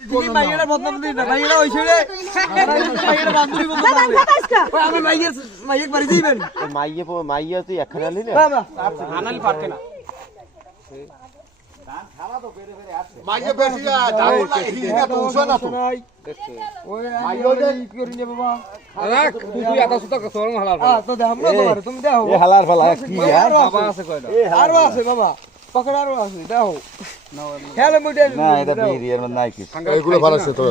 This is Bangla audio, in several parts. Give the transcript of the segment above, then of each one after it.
তুমি মাইয়ের বদনাম দিন না মাইয়ের হইছে রে মাইয়ের বান্ধবী বদনাম ওই আমি মাইয়ের বাড়ি দিবেন মাইয়া তুই একখানে আনলি না বাবা আনালি পারতে না মাইয়া বেশি দাও না তো উসো না তো ওই মাইয়া কি করি নে বাবা রাখ তুই এত সুতা সরম হালাল তো দেখ আমরা বাবা তুমি দেখো এ হালার ফালা কি আর বাবা আছে কয়টা আর আছে বাবা পকড় আর আছে দেখো খেলে মুডে না এটা বিরিয়ার মধ্যে নাই কি এগুলো ভালো আছে তো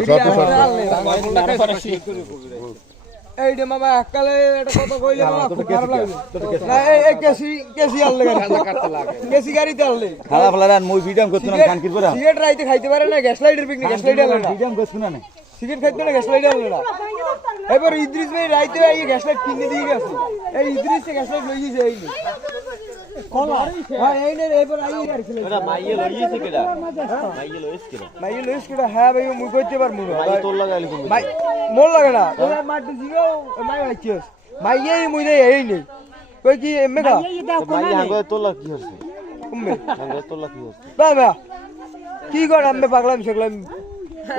এইটা মামা কালে এটা কত কইলে বাবা খুব খারাপ লাগে না এই কেসি আনলে কেসি গাড়িতে আনলে খালা ফালা আর মই ভিডিও করতে না কানকির পরে সিগারেট রাইতে খাইতে পারে না গ্যাস লাইটের পিকনিক গ্যাস লাইট আনলে না ভিডিও করছ না সিগারেট খাইতে না গ্যাস লাইট আনলে না এবার ইদ্রিস ভাই রাইতে এই গ্যাস লাইট কিনে দিয়ে গেছে এই ইদ্রিস গ্যাস লাইট লই গেছে এই হ্যাঁ এই নে এবার আই আর ছিল এটা মাইয়ে লইছে কেডা মাইয়ে লইছে কেডা হ্যাঁ ভাই মুই কইতে পারমু না মাইয়ে তোর লাগাইলি কোন ভাই মোর লাগে না তোরা মাটি জিগো মাই আইছিস মাইয়ে মুই দে এই নেই কই কি এমে কা মাইয়ে হাঙ্গ তোর লাগি কি হচ্ছে উম্মে হাঙ্গ তোর লাগি কি হচ্ছে বাবা কি কর আমি পাগলাম সেগলাম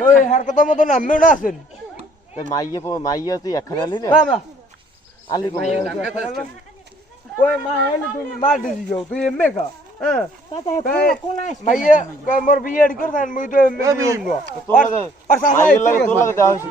ওই হার কথা মত না আমিও না আছেন তো মাইয়া তুই একখানে আনলি না বাবা আনলি কোন ওই মা হেলে তুমি মাটি জিগো তুই এমে কা হ্যাঁ মাইয়ে কই মোর বিয়ে কর দেন মুই তো এমে বিয়ে তোর লাগে তোর লাগে দেওয়া হইছে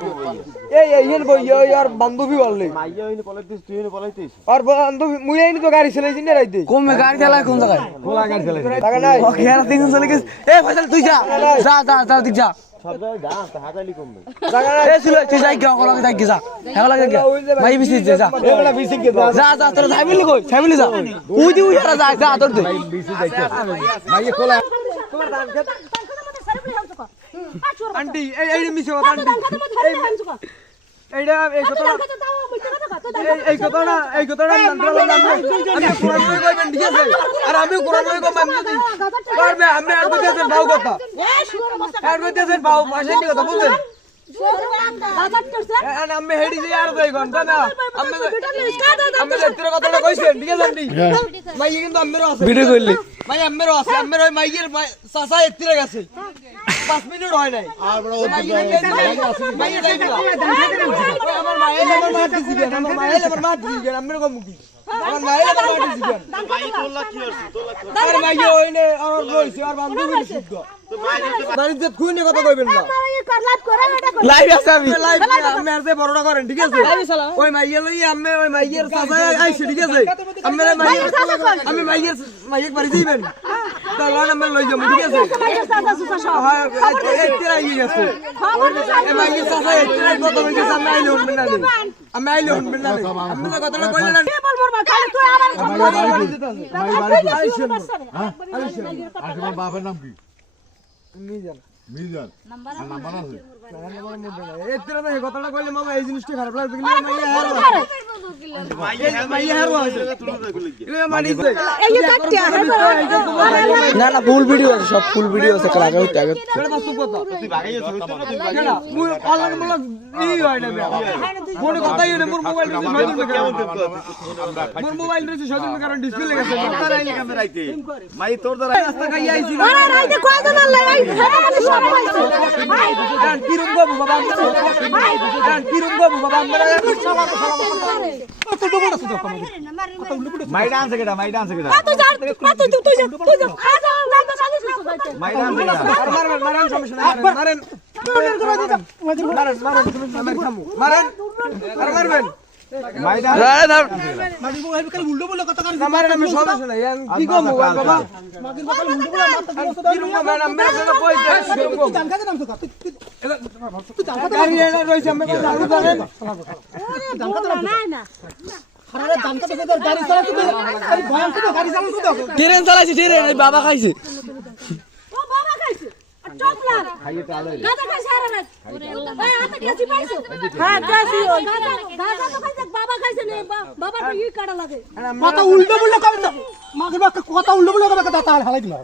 এই ইয়েন বই আর বান্ধবী বললে মাইয়া হইনি পলাইতিস তুই হইনি পলাইতিস আর বান্ধবী মুই আইনি তো গাড়ি চালাইছি না রাইতে কমে গাড়ি চালায় কোন জায়গায় খোলা গাড়ি চালাইছিস টাকা নাই ও খেয়াল দিন চলে গেছে এ ফয়সাল তুই যা যা যা যা তুই যা সব জায়গায় যা তা হাজালি কমবে টাকা নাই এ ছিল তুই যাই গা ওলা যাই যা হেলা লাগে যা মাই বিসি যা এগুলা বিসি কে দাও যা যা তোর ফ্যামিলি কই ফ্যামিলি যা তুই দি উইরা যা যা তোর দে বিসি যাইছে মাইয়া খোলা তোমার দান খেত আন্টি এই মিছে কথা আন্টি এইটা এই কথাটা কোরআন বই কইবেন ঠিক আছে আর আমি কোরআন বই কই মানতে পারবে আমি আর কইতেছেন ভাও কথা আর কইতেছেন ভাও ভাষা কি কথা বুঝেন আমি হেডি যে আর যাই ঘন্টা না আমি এত্রে কথাটা কইছেন ঠিক আছে আন্টি মাই কিন্তু আমেরও আছে ভিডিও কইলি মাই আমেরও আছে আমের ওই মাইয়ের চাচা এত্রে গেছে 5 মিনিট হয় নাই আর বড় মাইয়ের যাই দিলা আমার মায়ের আমার মার দিছিলেন আমার মায়ের আমার মার দিছিলেন আমের কম কি আমার মায়ের আমার মার দিছিলেন মাই তোর লাগ কি হচ্ছে তোর লাগ আর মাইয়ে ওইনে আর লইছে আর বান্ধবীর শুদ্ধ দাঁড়িয়ে খুনে কথা কইবেন না লাইভ আছে আমি লাইভ আমি আর যে বড়টা করেন ঠিক আছে ওই মাইয়ে লই আমি ওই মাইয়ের চাচা আইছে ঠিক আছে আমি মাইয়ের বাড়ি দিবেন তাহলে আমি লই যাবো ঠিক আছে হ্যাঁ এত্রা আই গেছে এই মাইয়ের চাচা এত্রা কথা বলতে আমি আইলে হন না আমি আইলে হন না আমি তো কথাটা কইলেন না তোমার বাবার নাম কি মিজান মিজান নাম্বার আছে এত্রা না কথাটা কইলে মামা এই জিনিসটা খারাপ লাগবে কি মাইয়া হারো আছে না না ফুল ভিডিও আছে সব ফুল ভিডিও আছে লাগা হইতে আগে এটা বাস্তব কথা তুই ভাগাইছিস তুই মুই অনলাইন বলা ই হয় না ফোন কথাই না মোর মোবাইল মোর মোবাইল রয়েছে সজন কারণ ডিসপ্লে লেগেছে তোর আইলি ক্যামেরা আইতে মাই তোর দ্বারা রাস্তা গাই আইছি রাইতে কয়জন আল্লাহ ভাই ফেরামানে সব হইছে গান কিরম বাবু বাবা গান কিরম বাবু বাবা আমরা মাই ডান্স কেডা কত যা তুই যা খাজা নাম জানিস না মাই ডান্স কেডা মারেন সমস্যা নাই মারেন মারেন আর মারবেন মাই ডান্স না মারেন আমি সমস্যা নাই কি গো মোবাইল বাবা কিরম বাবা আমরা কেন কই গাড়ি এনে রইছে আমরা জানু জানেন না ট্রেন চালাইছি ট্রেন বাবা খাইছে ও বাবা খাইছে চপলা খাইয়ে তো আলো গাজা খাইছে আর না এই হাতে গেছি পাইছো হ্যাঁ গেছি ওই গাজা তো খাইছে বাবা খাইছে নে বাবার ই কাটা লাগে কথা উল্টো বললে কবে তো মাকে কথা উল্টো বললে কবে কথা তাহলে হালাই দিলাম